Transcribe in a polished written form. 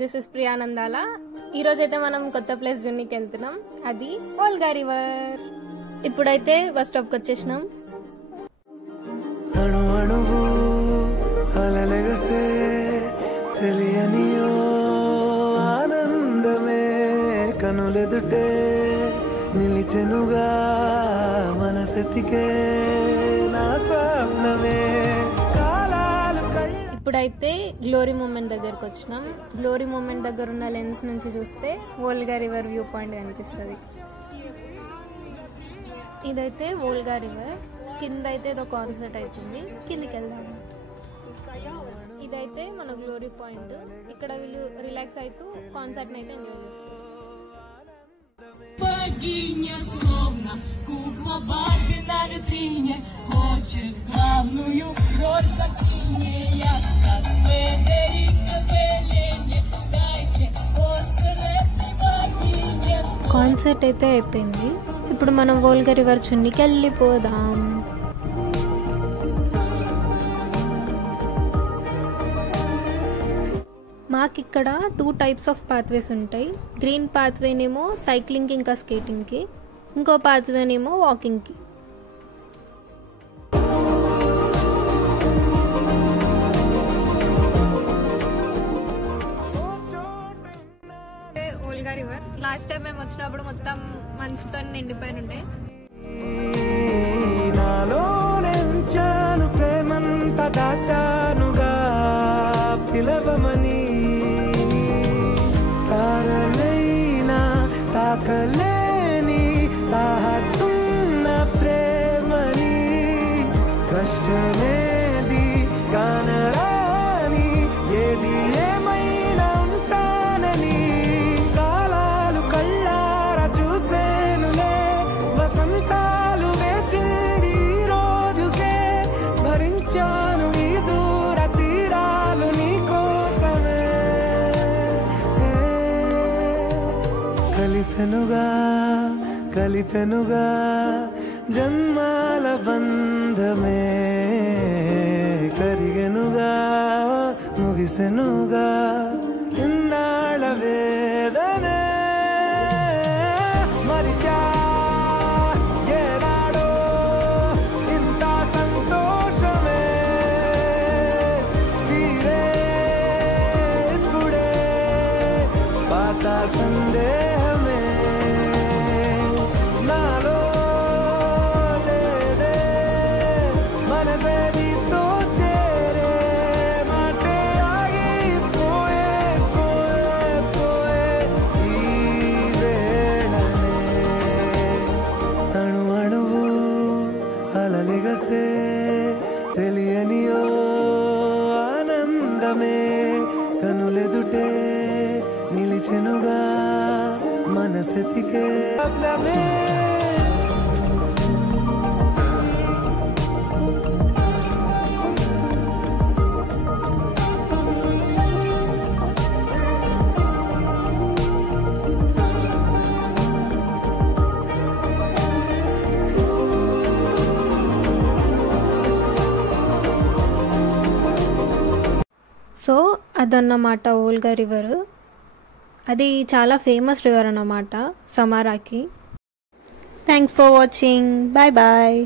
This is ప్రియానందాల. ఈరోజైతే మనం కొత్త ప్లేస్ జర్నీకి వెళ్తున్నాం, అది ఓల్గా రివర్. ఇప్పుడైతే బస్ స్టాప్కి వచ్చేసినాం. తెలియనియో ఆనందమే కనులెదుటే నిలిచెనుగా మనసెతికే నా స్వప్నమే. ఇప్పుడైతే గ్లోరీ మూమెంట్ దగ్గరకు వచ్చినాం. గ్లోరీ మూమెంట్ దగ్గర ఉన్న లెన్స్ నుంచి చూస్తే ఓల్గా రివర్ వ్యూ పాయింట్ కనిపిస్తుంది. ఇదైతే ఓల్గా రివర్. కింద అయితే ఏదో కాన్సర్ట్ అవుతుంది, కిందికి వెళ్దాం. ఇదైతే మన గ్లోరీ పాయింట్. ఇక్కడ వీళ్ళు రిలాక్స్ అవుతూ కాన్సర్ట్ని అయితే ఎంజాయ్ చేస్తారు. Богиня, словно кукла Барби на витрине, хочет главную роль в картине. Я как Федерико Феллини, дайте Оскар этой богине. కాన్సర్ట్ అయితే అయిపోయింది. ఇప్పుడు మనం ఓల్గా రివర్ చున్నీకి వెళ్ళిపోదాం. మాకు ఇక్కడ 2 టైప్స్ ఆఫ్ పాత్వేస్ ఉంటాయి. గ్రీన్ పాత్వేనేమో సైక్లింగ్కి ఇంకా స్కేటింగ్కి, ఇంకో పాత్వేనేమో వాకింగ్కి. ఓల్గా రివర్ లాస్ట్ టైం మేము వచ్చినప్పుడు మొత్తం మంచుతో నిండిపోయి ఉండే. ప్రేమంతా దాచానుగా పిలవమని, తారలైనా తాకలేని తాహతున్న ప్రేమని, కష్టమేది కానరాని ఏది ఏమైనా ఉంటానని, కాలాలు కళ్ళారా చూసేనులే వసంతాలు వేచింది రోజుకే, భరించాను ఈ దూర తీరాలు నీ కోసమే. కలిసెనుగా కలిపెనుగా జన్మాల బంధమే, కరిగెనుగా ముగిసెనుగా ఇన్నాళ్ళ వేదనే. మరిచా ఏనాడో ఇంత సంతోషమే, తీరే ఇప్పుడే పాత సందేహమే. నాలో లేదే మనసే నీతో చేరే మాటే ఆగిపోయే పోయే పోయే ఈ వేళనే. అణు అణువు అలలిగసే తెలియనియో ఆనందమే కనులెదుటే నిలిచెనుగా మనసెతికే స్వప్నమే. సో అదన్నమాట ఓల్గా రివర్. అది చాలా ఫేమస్ రివర్ అన్నమాట సమారాకి. Thanks for watching. Bye bye.